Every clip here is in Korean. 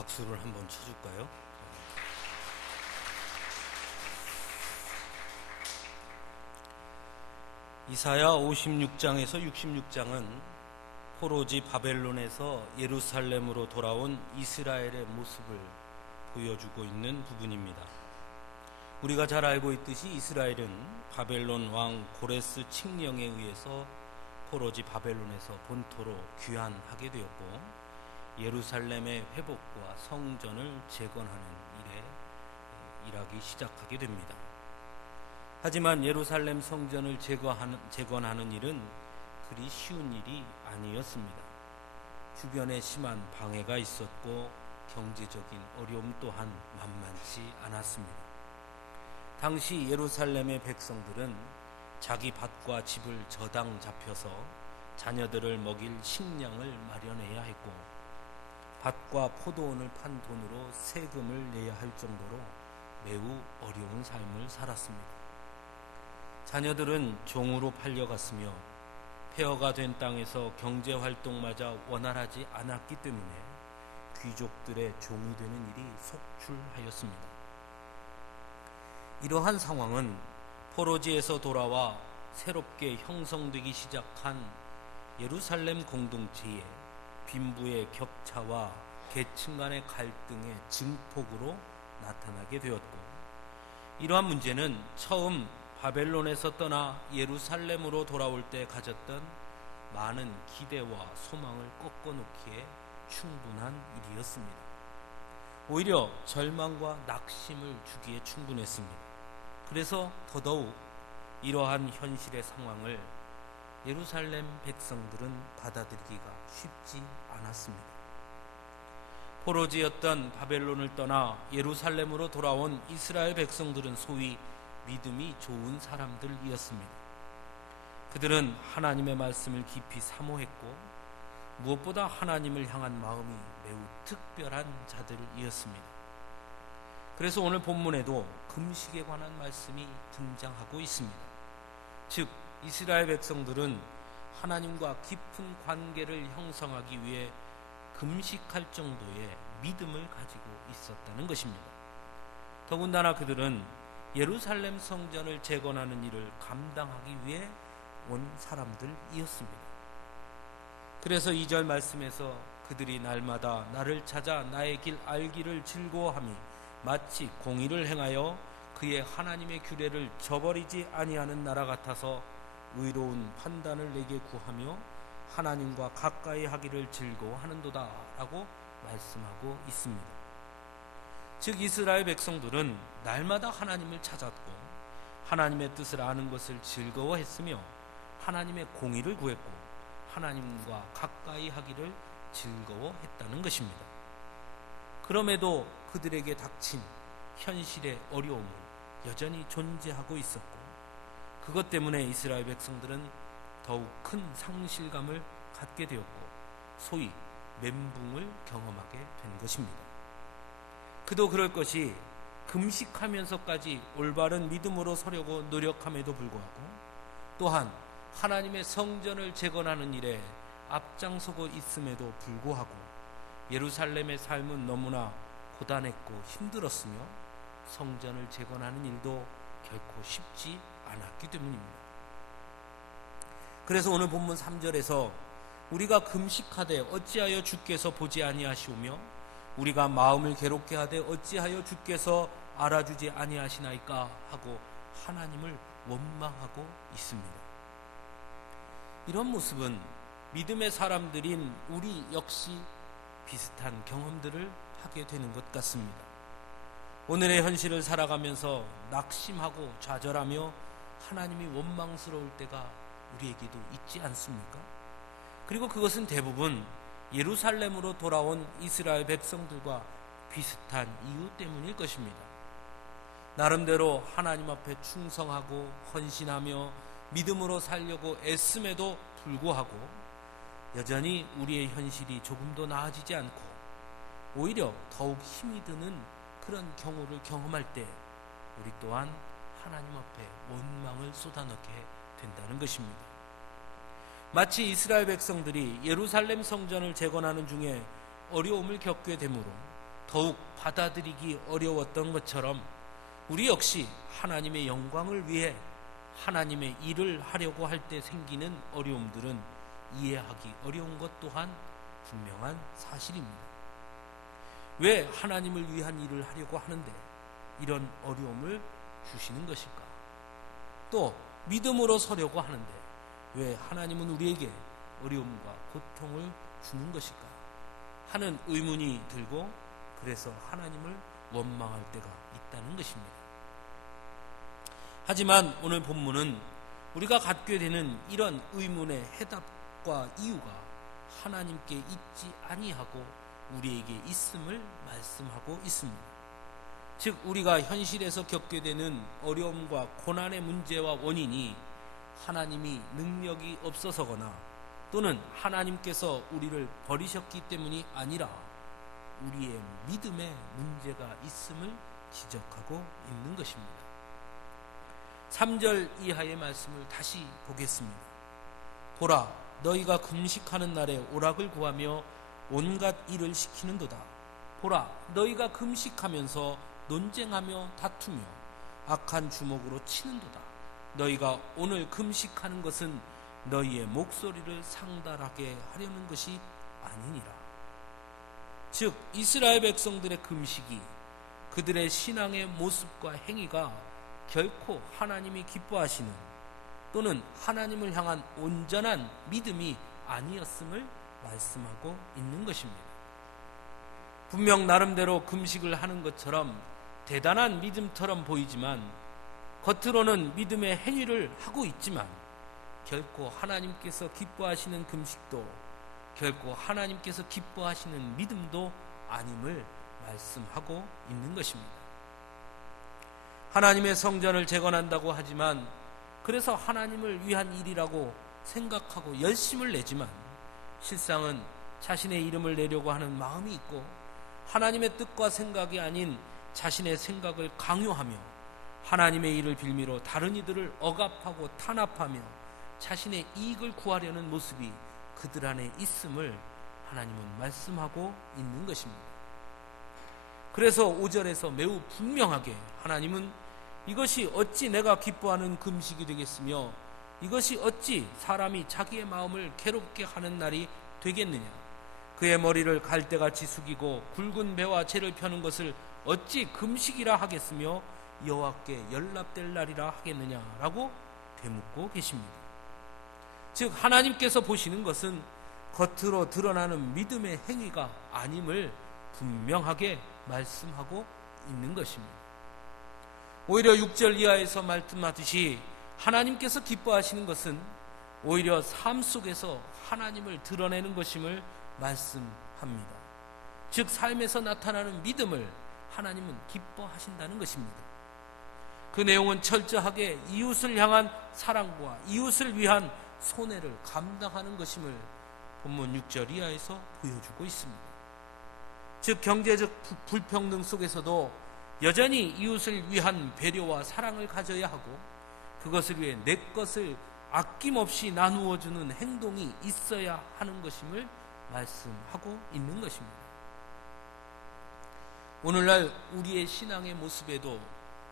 박수를 한번 쳐줄까요? 이사야 56장에서 66장은 포로지 바벨론에서 예루살렘으로 돌아온 이스라엘의 모습을 보여주고 있는 부분입니다. 우리가 잘 알고 있듯이 이스라엘은 바벨론 왕 고레스 칙령에 의해서 포로지 바벨론에서 본토로 귀환하게 되었고, 예루살렘의 회복과 성전을 재건하는 일에 일하기 시작하게 됩니다. 하지만 예루살렘 성전을 재건하는 일은 그리 쉬운 일이 아니었습니다. 주변에 심한 방해가 있었고 경제적인 어려움 또한 만만치 않았습니다. 당시 예루살렘의 백성들은 자기 밭과 집을 저당 잡혀서 자녀들을 먹일 식량을 마련해야 했고, 밭과 포도원을 판 돈으로 세금을 내야 할 정도로 매우 어려운 삶을 살았습니다. 자녀들은 종으로 팔려갔으며 폐허가 된 땅에서 경제활동마저 원활하지 않았기 때문에 귀족들의 종이 되는 일이 속출하였습니다. 이러한 상황은 포로지에서 돌아와 새롭게 형성되기 시작한 예루살렘 공동체의 빈부의 격차와 계층 간의 갈등의 증폭으로 나타나게 되었고, 이러한 문제는 처음 바벨론에서 떠나 예루살렘으로 돌아올 때 가졌던 많은 기대와 소망을 꺾어놓기에 충분한 일이었습니다. 오히려 절망과 낙심을 주기에 충분했습니다. 그래서 더더욱 이러한 현실의 상황을 예루살렘 백성들은 받아들이기가 쉽지 않았습니다. 포로지였던 바벨론을 떠나 예루살렘으로 돌아온 이스라엘 백성들은 소위 믿음이 좋은 사람들이었습니다. 그들은 하나님의 말씀을 깊이 사모했고 무엇보다 하나님을 향한 마음이 매우 특별한 자들이었습니다. 그래서 오늘 본문에도 금식에 관한 말씀이 등장하고 있습니다. 즉, 이스라엘 백성들은 하나님과 깊은 관계를 형성하기 위해 금식할 정도의 믿음을 가지고 있었다는 것입니다. 더군다나 그들은 예루살렘 성전을 재건하는 일을 감당하기 위해 온 사람들이었습니다. 그래서 2절 말씀에서 그들이 날마다 나를 찾아 나의 길 알기를 즐거워함이 마치 공의를 행하여 그의 하나님의 규례를 저버리지 아니하는 나라 같아서 의로운 판단을 내게 구하며 하나님과 가까이 하기를 즐거워하는도다 라고 말씀하고 있습니다. 즉, 이스라엘 백성들은 날마다 하나님을 찾았고 하나님의 뜻을 아는 것을 즐거워했으며 하나님의 공의를 구했고 하나님과 가까이 하기를 즐거워했다는 것입니다. 그럼에도 그들에게 닥친 현실의 어려움은 여전히 존재하고 있었고, 그것 때문에 이스라엘 백성들은 더욱 큰 상실감을 갖게 되었고 소위 멘붕을 경험하게 된 것입니다. 그도 그럴 것이 금식하면서까지 올바른 믿음으로 서려고 노력함에도 불구하고, 또한 하나님의 성전을 재건하는 일에 앞장서고 있음에도 불구하고 예루살렘의 삶은 너무나 고단했고 힘들었으며 성전을 재건하는 일도 결코 쉽지 않았기 때문입니다. 그래서 오늘 본문 3절에서 우리가 금식하되 어찌하여 주께서 보지 아니하시오며 우리가 마음을 괴롭게 하되 어찌하여 주께서 알아주지 아니하시나이까 하고 하나님을 원망하고 있습니다. 이런 모습은 믿음의 사람들인 우리 역시 비슷한 경험들을 하게 되는 것 같습니다. 오늘의 현실을 살아가면서 낙심하고 좌절하며 하나님이 원망스러울 때가 우리에게도 있지 않습니까? 그리고 그것은 대부분 예루살렘으로 돌아온 이스라엘 백성들과 비슷한 이유 때문일 것입니다. 나름대로 하나님 앞에 충성하고 헌신하며 믿음으로 살려고 애씀에도 불구하고 여전히 우리의 현실이 조금도 나아지지 않고 오히려 더욱 힘이 드는 그런 경우를 경험할 때 우리 또한 하나님 앞에 원망을 쏟아넣게 된다는 것입니다. 마치 이스라엘 백성들이 예루살렘 성전을 재건하는 중에 어려움을 겪게 되므로 더욱 받아들이기 어려웠던 것처럼 우리 역시 하나님의 영광을 위해 하나님의 일을 하려고 할 때 생기는 어려움들은 이해하기 어려운 것 또한 분명한 사실입니다. 왜 하나님을 위한 일을 하려고 하는데 이런 어려움을 주시는 것일까? 또 믿음으로 서려고 하는데 왜 하나님은 우리에게 어려움과 고통을 주는 것일까? 하는 의문이 들고 그래서 하나님을 원망할 때가 있다는 것입니다. 하지만 오늘 본문은 우리가 갖게 되는 이런 의문의 해답과 이유가 하나님께 있지 아니하고 우리에게 있음을 말씀하고 있습니다. 즉 우리가 현실에서 겪게 되는 어려움과 고난의 문제와 원인이 하나님이 능력이 없어서거나 또는 하나님께서 우리를 버리셨기 때문이 아니라 우리의 믿음에 문제가 있음을 지적하고 있는 것입니다. 3절 이하의 말씀을 다시 보겠습니다. 보라, 너희가 금식하는 날에 오락을 구하며 온갖 일을 시키는도다. 보라, 너희가 금식하면서 논쟁하며 다투며 악한 주먹으로 치는도다. 너희가 오늘 금식하는 것은 너희의 목소리를 상달하게 하려는 것이 아니니라. 즉 이스라엘 백성들의 금식이 그들의 신앙의 모습과 행위가 결코 하나님이 기뻐하시는 또는 하나님을 향한 온전한 믿음이 아니었음을 말씀하고 있는 것입니다. 분명 나름대로 금식을 하는 것처럼 대단한 믿음처럼 보이지만 겉으로는 믿음의 행위를 하고 있지만 결코 하나님께서 기뻐하시는 금식도 결코 하나님께서 기뻐하시는 믿음도 아님을 말씀하고 있는 것입니다. 하나님의 성전을 재건한다고 하지만 그래서 하나님을 위한 일이라고 생각하고 열심을 내지만 실상은 자신의 이름을 내려고 하는 마음이 있고 하나님의 뜻과 생각이 아닌 자신의 생각을 강요하며 하나님의 일을 빌미로 다른 이들을 억압하고 탄압하며 자신의 이익을 구하려는 모습이 그들 안에 있음을 하나님은 말씀하고 있는 것입니다. 그래서 5절에서 매우 분명하게 하나님은 이것이 어찌 내가 기뻐하는 금식이 되겠으며 이것이 어찌 사람이 자기의 마음을 괴롭게 하는 날이 되겠느냐. 그의 머리를 갈대같이 숙이고 굵은 배와 재를 펴는 것을 어찌 금식이라 하겠으며 여호와께 연락될 날이라 하겠느냐라고 되묻고 계십니다. 즉 하나님께서 보시는 것은 겉으로 드러나는 믿음의 행위가 아님을 분명하게 말씀하고 있는 것입니다. 오히려 6절 이하에서 말씀하듯이 하나님께서 기뻐하시는 것은 오히려 삶 속에서 하나님을 드러내는 것임을 말씀합니다. 즉 삶에서 나타나는 믿음을 하나님은 기뻐하신다는 것입니다. 그 내용은 철저하게 이웃을 향한 사랑과 이웃을 위한 손해를 감당하는 것임을 본문 6절 이하에서 보여주고 있습니다. 즉 경제적 불평등 속에서도 여전히 이웃을 위한 배려와 사랑을 가져야 하고 그것을 위해 내 것을 아낌없이 나누어 주는 행동이 있어야 하는 것임을 말씀하고 있는 것입니다. 오늘날 우리의 신앙의 모습에도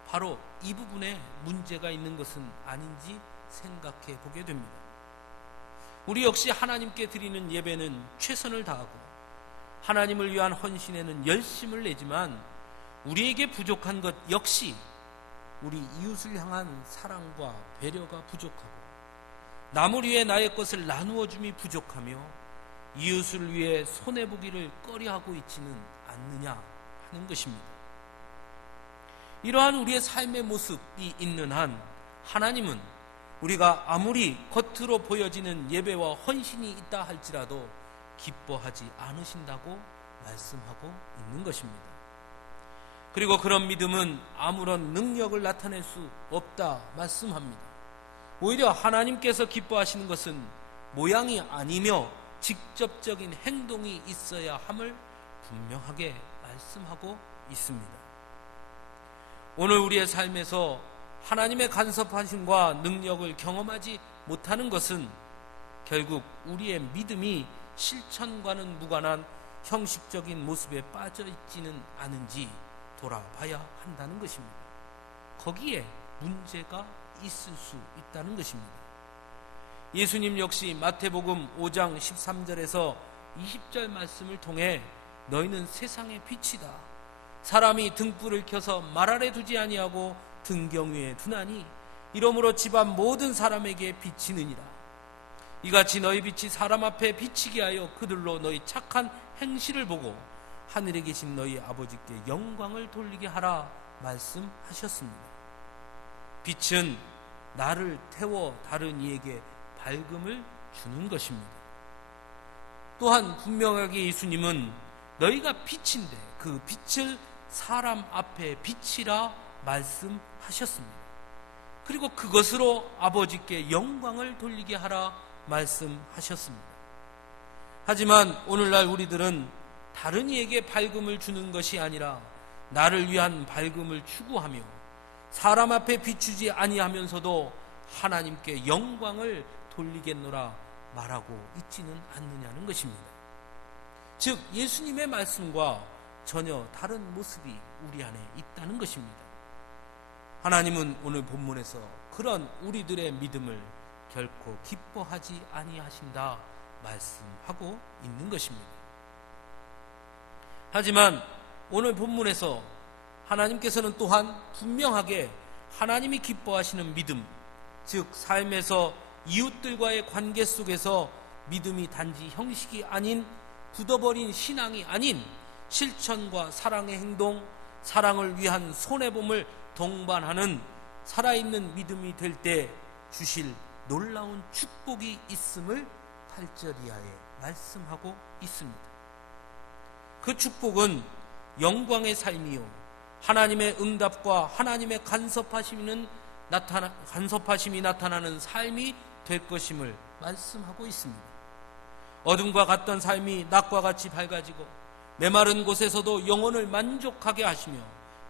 바로 이 부분에 문제가 있는 것은 아닌지 생각해 보게 됩니다. 우리 역시 하나님께 드리는 예배는 최선을 다하고 하나님을 위한 헌신에는 열심을 내지만 우리에게 부족한 것 역시 우리 이웃을 향한 사랑과 배려가 부족하고 남을 위해 나의 것을 나누어 줌이 부족하며 이웃을 위해 손해보기를 꺼려하고 있지는 않느냐 하는 것입니다. 이러한 우리의 삶의 모습이 있는 한 하나님은 우리가 아무리 겉으로 보여지는 예배와 헌신이 있다 할지라도 기뻐하지 않으신다고 말씀하고 있는 것입니다. 그리고 그런 믿음은 아무런 능력을 나타낼 수 없다 말씀합니다. 오히려 하나님께서 기뻐하시는 것은 모양이 아니며 직접적인 행동이 있어야 함을 분명하게 말씀하고 있습니다. 오늘 우리의 삶에서 하나님의 간섭하심과 능력을 경험하지 못하는 것은 결국 우리의 믿음이 실천과는 무관한 형식적인 모습에 빠져 있지는 않은지 돌아봐야 한다는 것입니다. 거기에 문제가 있을 수 있다는 것입니다. 예수님 역시 마태복음 5장 13절에서 20절 말씀을 통해 너희는 세상의 빛이다. 사람이 등불을 켜서 말 아래 두지 아니하고 등경 위에 두나니 이러므로 집안 모든 사람에게 비치느니라. 이같이 너희 빛이 사람 앞에 비치게 하여 그들로 너희 착한 행실을 보고 하늘에 계신 너희 아버지께 영광을 돌리게 하라 말씀하셨습니다. 빛은 나를 태워 다른 이에게 밝음을 주는 것입니다. 또한 분명하게 예수님은 너희가 빛인데 그 빛을 사람 앞에 비치라 말씀하셨습니다. 그리고 그것으로 아버지께 영광을 돌리게 하라 말씀하셨습니다. 하지만 오늘날 우리들은 다른 이에게 밝음을 주는 것이 아니라 나를 위한 밝음을 추구하며 사람 앞에 비추지 아니하면서도 하나님께 영광을 돌리겠노라 말하고 있지는 않느냐는 것입니다. 즉 예수님의 말씀과 전혀 다른 모습이 우리 안에 있다는 것입니다. 하나님은 오늘 본문에서 그런 우리들의 믿음을 결코 기뻐하지 아니하신다 말씀하고 있는 것입니다. 하지만 오늘 본문에서 하나님께서는 또한 분명하게 하나님이 기뻐하시는 믿음, 즉 삶에서 이웃들과의 관계 속에서 믿음이 단지 형식이 아닌 굳어버린 신앙이 아닌 실천과 사랑의 행동, 사랑을 위한 손해봄을 동반하는 살아있는 믿음이 될 때 주실 놀라운 축복이 있음을 8절 이하에 말씀하고 있습니다. 그 축복은 영광의 삶이요 하나님의 응답과 하나님의 간섭하심이 나타나는 삶이 될 것임을 말씀하고 있습니다. 어둠과 같던 삶이 낮과 같이 밝아지고 메마른 곳에서도 영혼을 만족하게 하시며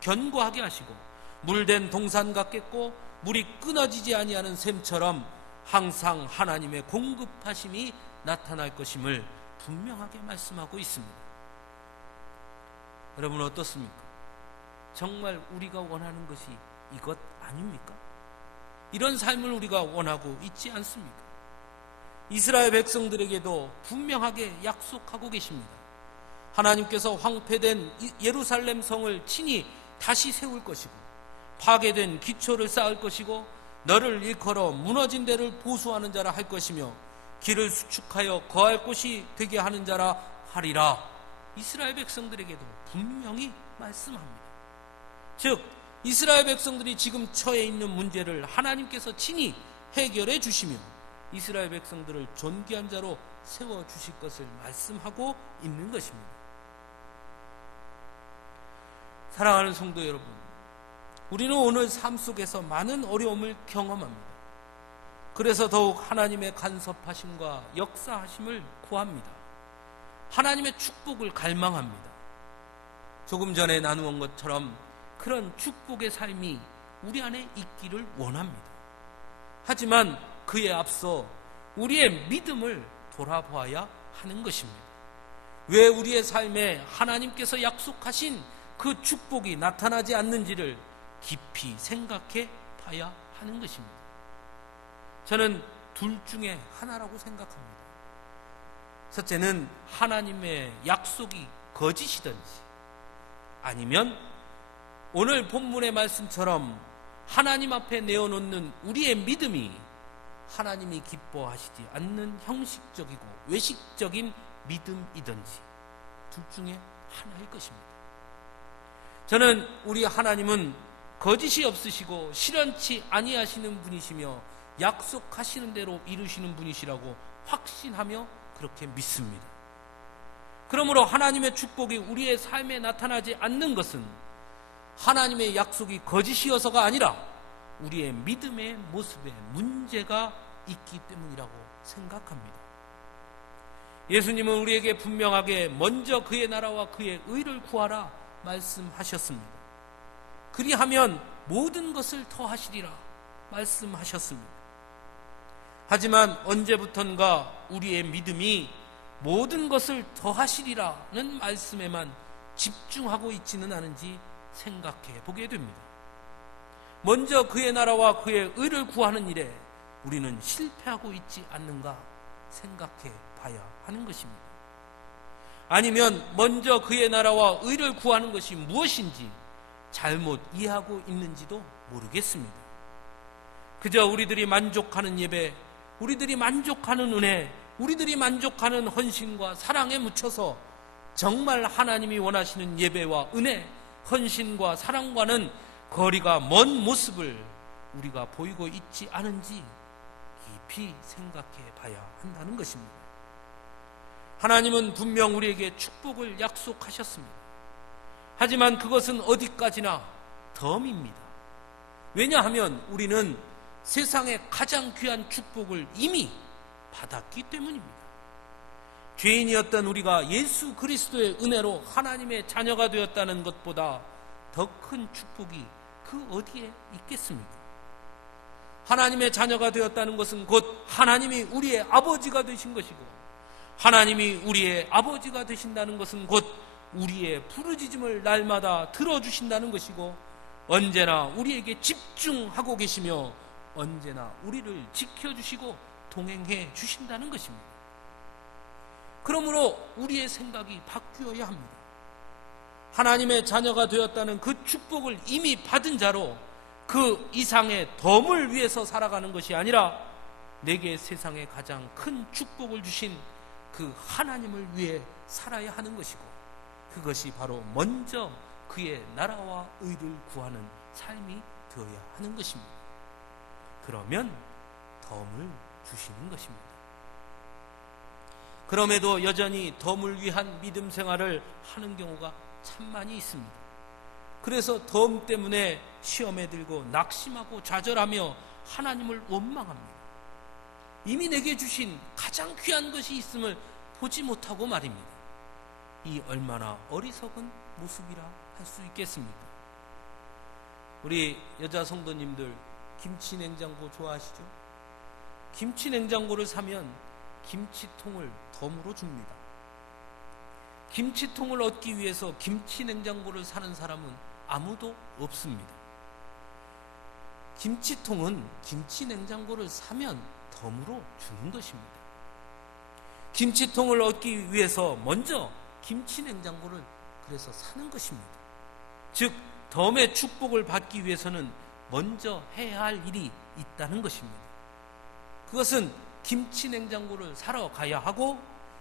견고하게 하시고 물된 동산 같겠고 물이 끊어지지 아니하는 샘처럼 항상 하나님의 공급하심이 나타날 것임을 분명하게 말씀하고 있습니다. 여러분 어떻습니까? 정말 우리가 원하는 것이 이것 아닙니까? 이런 삶을 우리가 원하고 있지 않습니까? 이스라엘 백성들에게도 분명하게 약속하고 계십니다. 하나님께서 황폐된 예루살렘 성을 친히 다시 세울 것이고 파괴된 기초를 쌓을 것이고 너를 일컬어 무너진 데를 보수하는 자라 할 것이며 길을 수축하여 거할 곳이 되게 하는 자라 하리라. 이스라엘 백성들에게도 분명히 말씀합니다. 즉 이스라엘 백성들이 지금 처해 있는 문제를 하나님께서 친히 해결해 주시며 이스라엘 백성들을 존귀한 자로 세워주실 것을 말씀하고 있는 것입니다. 사랑하는 성도 여러분, 우리는 오늘 삶 속에서 많은 어려움을 경험합니다. 그래서 더욱 하나님의 간섭하심과 역사하심을 구합니다. 하나님의 축복을 갈망합니다. 조금 전에 나누은 것처럼 그런 축복의 삶이 우리 안에 있기를 원합니다. 하지만 그에 앞서 우리의 믿음을 돌아보아야 하는 것입니다. 왜 우리의 삶에 하나님께서 약속하신 그 축복이 나타나지 않는지를 깊이 생각해 봐야 하는 것입니다. 저는 둘 중에 하나라고 생각합니다. 첫째는 하나님의 약속이 거짓이든지 아니면 오늘 본문의 말씀처럼 하나님 앞에 내어놓는 우리의 믿음이 하나님이 기뻐하시지 않는 형식적이고 외식적인 믿음이든지 둘 중에 하나일 것입니다. 저는 우리 하나님은 거짓이 없으시고 실현치 아니하시는 분이시며 약속하시는 대로 이루시는 분이시라고 확신하며 그렇게 믿습니다. 그러므로 하나님의 축복이 우리의 삶에 나타나지 않는 것은 하나님의 약속이 거짓이어서가 아니라 우리의 믿음의 모습에 문제가 있기 때문이라고 생각합니다. 예수님은 우리에게 분명하게 먼저 그의 나라와 그의 의를 구하라 말씀하셨습니다. 그리하면 모든 것을 더하시리라 말씀하셨습니다. 하지만 언제부턴가 우리의 믿음이 모든 것을 더하시리라는 말씀에만 집중하고 있지는 않은지 생각해 보게 됩니다. 먼저 그의 나라와 그의 의를 구하는 일에 우리는 실패하고 있지 않는가 생각해 봐야 하는 것입니다. 아니면 먼저 그의 나라와 의를 구하는 것이 무엇인지 잘못 이해하고 있는지도 모르겠습니다. 그저 우리들이 만족하는 예배, 우리들이 만족하는 은혜, 우리들이 만족하는 헌신과 사랑에 묻혀서 정말 하나님이 원하시는 예배와 은혜, 헌신과 사랑과는 거리가 먼 모습을 우리가 보이고 있지 않은지 깊이 생각해 봐야 한다는 것입니다. 하나님은 분명 우리에게 축복을 약속하셨습니다. 하지만 그것은 어디까지나 덤입니다. 왜냐하면 우리는 세상의 가장 귀한 축복을 이미 받았기 때문입니다. 죄인이었던 우리가 예수 그리스도의 은혜로 하나님의 자녀가 되었다는 것보다 더 큰 축복이 그 어디에 있겠습니까? 하나님의 자녀가 되었다는 것은 곧 하나님이 우리의 아버지가 되신 것이고, 하나님이 우리의 아버지가 되신다는 것은 곧 우리의 부르짖음을 날마다 들어주신다는 것이고, 언제나 우리에게 집중하고 계시며 언제나 우리를 지켜주시고 동행해 주신다는 것입니다. 그러므로 우리의 생각이 바뀌어야 합니다. 하나님의 자녀가 되었다는 그 축복을 이미 받은 자로 그 이상의 덤을 위해서 살아가는 것이 아니라 내게 세상에 가장 큰 축복을 주신 그 하나님을 위해 살아야 하는 것이고, 그것이 바로 먼저 그의 나라와 의를 구하는 삶이 되어야 하는 것입니다. 그러면 덤을 주시는 것입니다. 그럼에도 여전히 덤을 위한 믿음 생활을 하는 경우가 참 많이 있습니다. 그래서 덤 때문에 시험에 들고 낙심하고 좌절하며 하나님을 원망합니다. 이미 내게 주신 가장 귀한 것이 있음을 보지 못하고 말입니다. 이 얼마나 어리석은 모습이라 할 수 있겠습니까? 우리 여자 성도님들 김치 냉장고 좋아하시죠? 김치 냉장고를 사면 김치통을 덤으로 줍니다. 김치통을 얻기 위해서 김치 냉장고를 사는 사람은 아무도 없습니다. 김치통은 김치 냉장고를 사면 덤으로 주는 것입니다. 김치통을 얻기 위해서 먼저 김치 냉장고를 그래서 사는 것입니다. 즉 덤의 축복을 받기 위해서는 먼저 해야 할 일이 있다는 것입니다. 그것은 김치 냉장고를 사러 가야 하고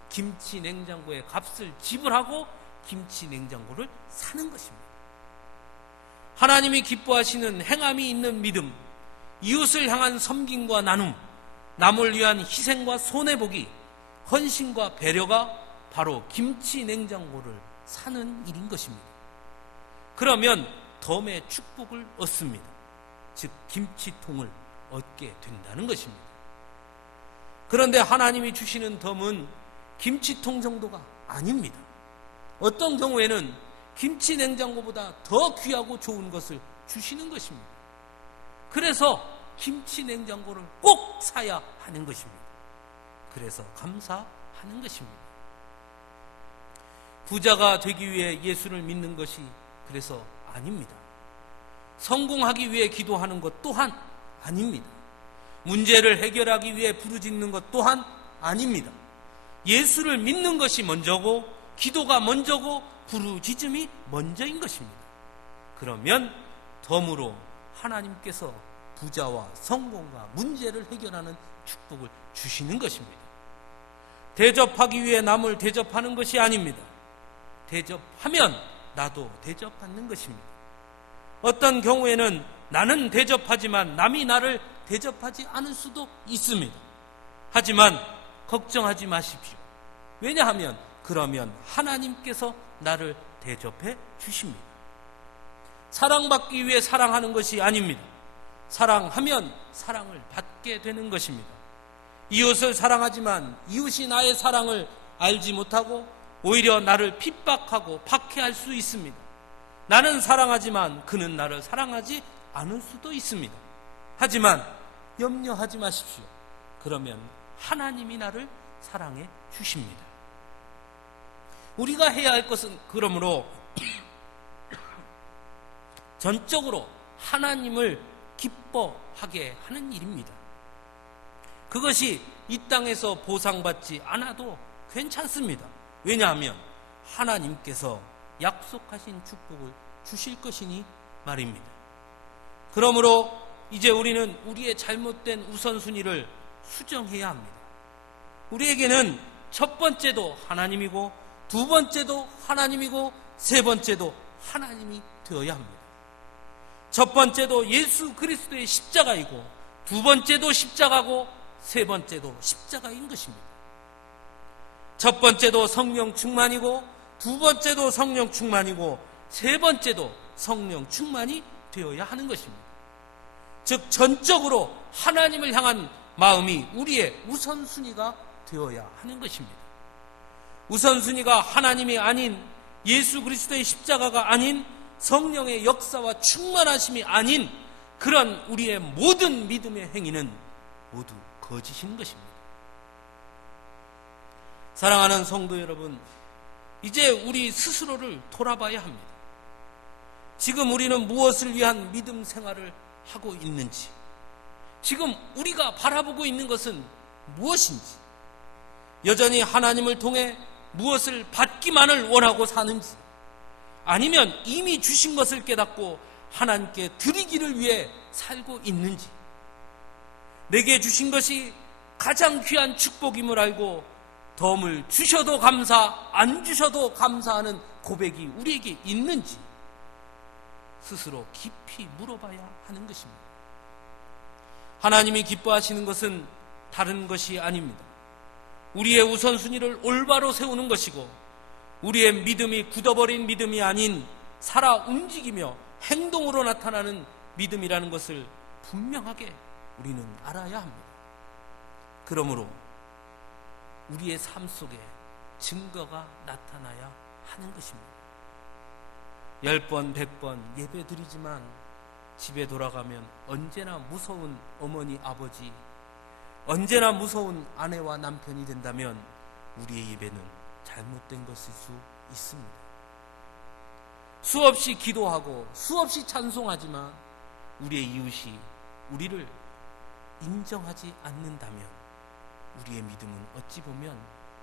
김치 냉장고의 값을 지불하고 김치 냉장고를 사는 것입니다. 하나님이 기뻐하시는 행함이 있는 믿음, 이웃을 향한 섬김과 나눔, 남을 위한 희생과 손해보기, 헌신과 배려가 바로 김치 냉장고를 사는 일인 것입니다. 그러면 덤의 축복을 얻습니다. 즉 김치통을 얻게 된다는 것입니다. 그런데 하나님이 주시는 덤은 김치통 정도가 아닙니다. 어떤 경우에는 김치 냉장고보다 더 귀하고 좋은 것을 주시는 것입니다. 그래서 김치 냉장고를 꼭 사야 하는 것입니다. 그래서 감사하는 것입니다. 부자가 되기 위해 예수를 믿는 것이 그래서 아닙니다. 성공하기 위해 기도하는 것 또한 아닙니다. 문제를 해결하기 위해 부르짖는 것 또한 아닙니다. 예수를 믿는 것이 먼저고 기도가 먼저고 부르짖음이 먼저인 것입니다. 그러면 덤으로 하나님께서 부자와 성공과 문제를 해결하는 축복을 주시는 것입니다. 대접하기 위해 남을 대접하는 것이 아닙니다. 대접하면 나도 대접받는 것입니다. 어떤 경우에는 나는 대접하지만 남이 나를 대접하지 않을 수도 있습니다. 하지만 걱정하지 마십시오. 왜냐하면 그러면 하나님께서 나를 대접해 주십니다. 사랑받기 위해 사랑하는 것이 아닙니다. 사랑하면 사랑을 받게 되는 것입니다. 이웃을 사랑하지만 이웃이 나의 사랑을 알지 못하고 오히려 나를 핍박하고 박해할 수 있습니다. 나는 사랑하지만 그는 나를 사랑하지 않을 수도 있습니다. 하지만 염려하지 마십시오. 그러면 하나님이 나를 사랑해 주십니다. 우리가 해야 할 것은 그러므로 전적으로 하나님을 기뻐하게 하는 일입니다. 그것이 이 땅에서 보상받지 않아도 괜찮습니다. 왜냐하면 하나님께서 약속하신 축복을 주실 것이니 말입니다. 그러므로 이제 우리는 우리의 잘못된 우선순위를 수정해야 합니다. 우리에게는 첫 번째도 하나님이고 두 번째도 하나님이고 세 번째도 하나님이 되어야 합니다. 첫 번째도 예수 그리스도의 십자가이고 두 번째도 십자가고 세 번째도 십자가인 것입니다. 첫 번째도 성령 충만이고 두 번째도 성령 충만이고 세 번째도 성령 충만이 되어야 하는 것입니다. 즉 전적으로 하나님을 향한 마음이 우리의 우선순위가 되어야 하는 것입니다. 우선순위가 하나님이 아닌 예수 그리스도의 십자가가 아닌 성령의 역사와 충만하심이 아닌 그런 우리의 모든 믿음의 행위는 모두 거짓인 것입니다. 사랑하는 성도 여러분, 이제 우리 스스로를 돌아봐야 합니다. 지금 우리는 무엇을 위한 믿음 생활을 하고 있는지, 지금 우리가 바라보고 있는 것은 무엇인지, 여전히 하나님을 통해 무엇을 받기만을 원하고 사는지, 아니면 이미 주신 것을 깨닫고 하나님께 드리기를 위해 살고 있는지, 내게 주신 것이 가장 귀한 축복임을 알고 덤을 주셔도 감사, 안 주셔도 감사하는 고백이 우리에게 있는지 스스로 깊이 물어봐야 하는 것입니다. 하나님이 기뻐하시는 것은 다른 것이 아닙니다. 우리의 우선순위를 올바로 세우는 것이고 우리의 믿음이 굳어버린 믿음이 아닌 살아 움직이며 행동으로 나타나는 믿음이라는 것을 분명하게 우리는 알아야 합니다. 그러므로 우리의 삶 속에 증거가 나타나야 하는 것입니다. 10번, 100번 예배 드리지만 집에 돌아가면 언제나 무서운 어머니, 아버지, 언제나 무서운 아내와 남편이 된다면 우리의 예배는 잘못된 것일 수 있습니다. 수없이 기도하고 수없이 찬송하지만 우리의 이웃이 우리를 인정하지 않는다면 우리의 믿음은 어찌 보면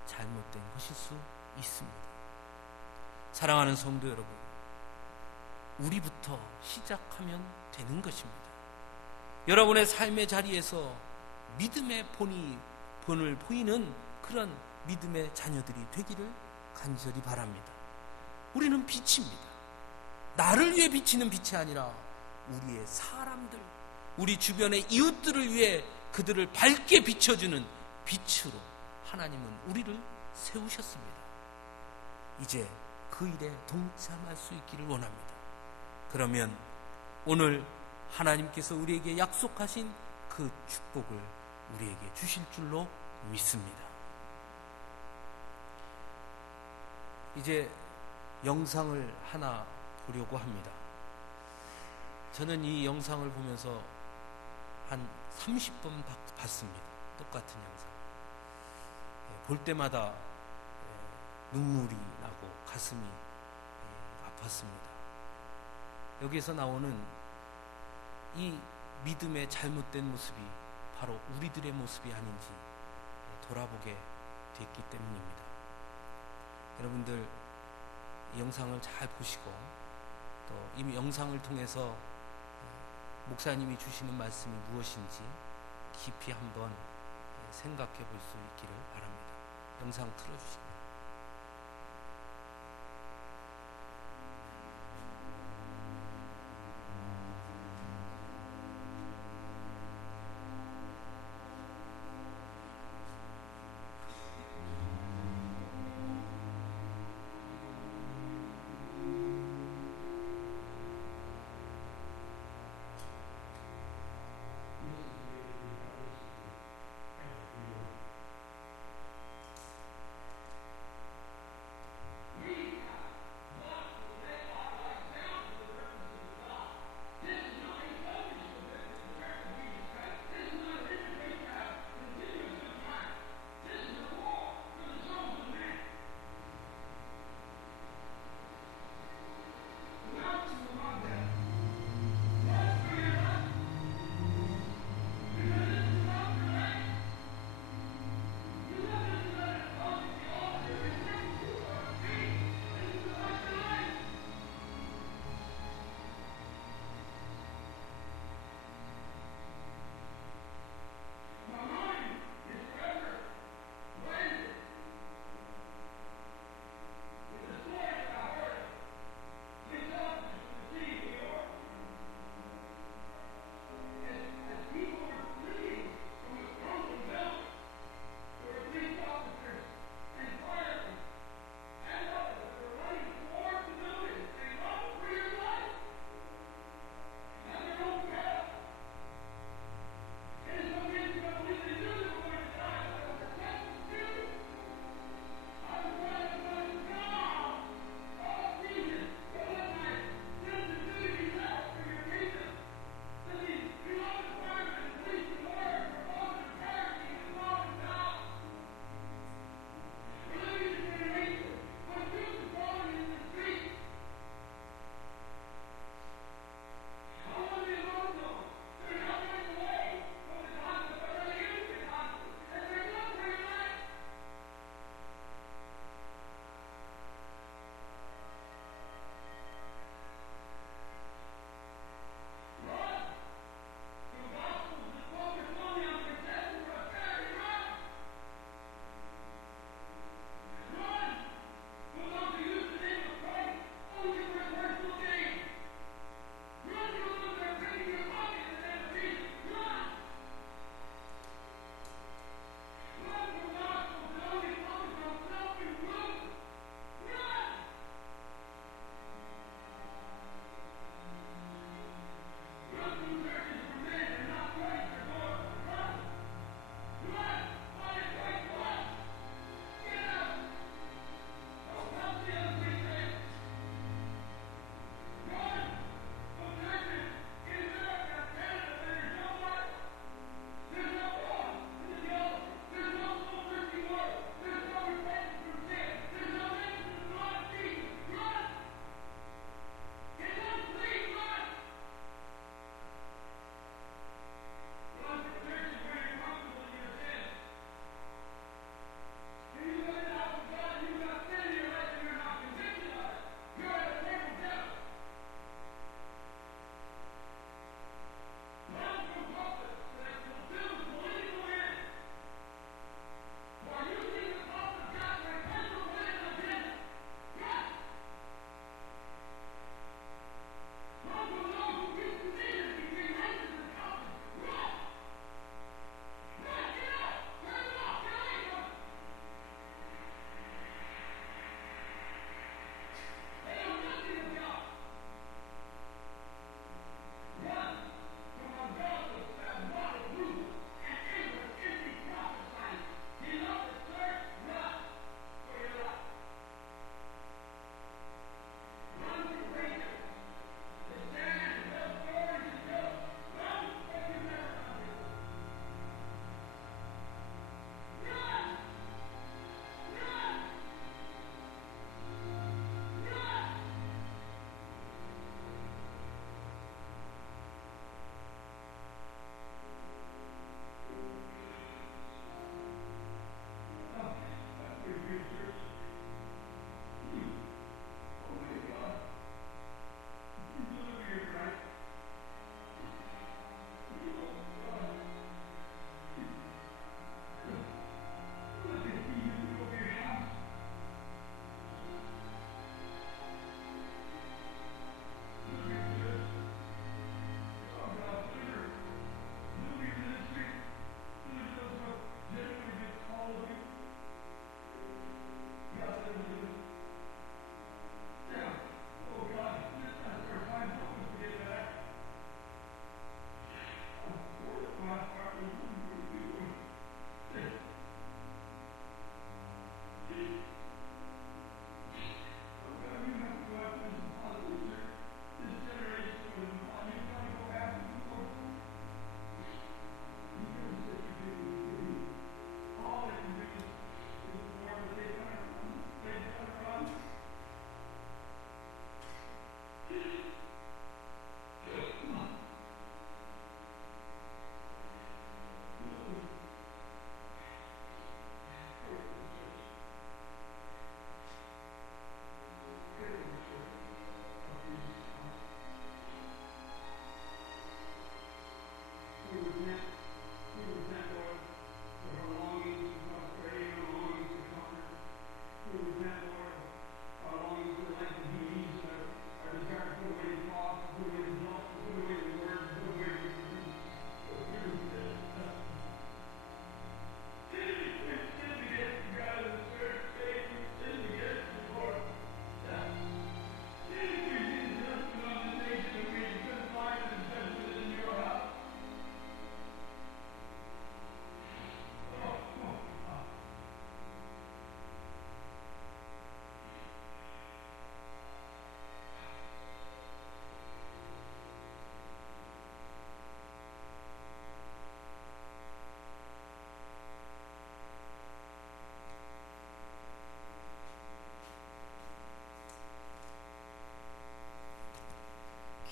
잘못된 것일 수 있습니다. 사랑하는 성도 여러분, 우리부터 시작하면 되는 것입니다. 여러분의 삶의 자리에서 믿음의 본을 보이는 그런 믿음의 자녀들이 되기를 간절히 바랍니다. 우리는 빛입니다. 나를 위해 비치는 빛이 아니라 우리의 사람들, 우리 주변의 이웃들을 위해 그들을 밝게 비춰주는 빛으로 하나님은 우리를 세우셨습니다. 이제 그 일에 동참할 수 있기를 원합니다. 그러면 오늘 하나님께서 우리에게 약속하신 그 축복을 우리에게 주실 줄로 믿습니다. 이제 영상을 하나 보려고 합니다. 저는 이 영상을 보면서 한 30번 봤습니다. 똑같은 영상. 볼 때마다 눈물이 나고 가슴이 아팠습니다. 여기에서 나오는 이 믿음의 잘못된 모습이 바로 우리들의 모습이 아닌지 돌아보게 됐기 때문입니다. 여러분들 이 영상을 잘 보시고 또 이 영상을 통해서 목사님이 주시는 말씀이 무엇인지 깊이 한번 생각해 볼 수 있기를 바랍니다. 영상 틀어주시면.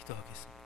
기도하겠습니다.